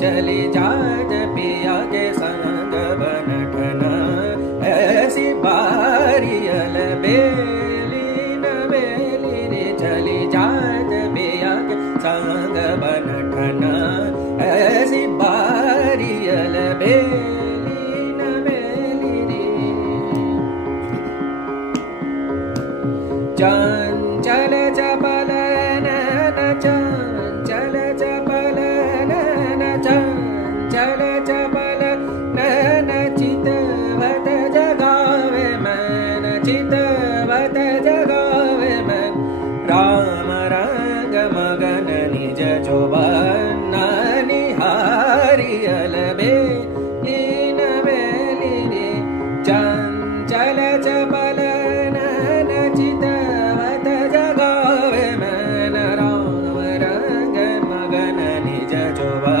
चली जात पिया के संग बनठना ऐसी बारी अलबेली नबेली रे चली जात पिया के संग बनठना ऐसी बारी अलबेली नबेली रे चंचल चपल नैन चंचल चपल चंचल चपल नैन चितवत जगावे मन चितवत जगावे मन राम रंग मगन निज जोबन निहारी अलबेली नबेली रे चंचल चपल नैन चितवत जगावे मन राम रंग मगन निज जोबन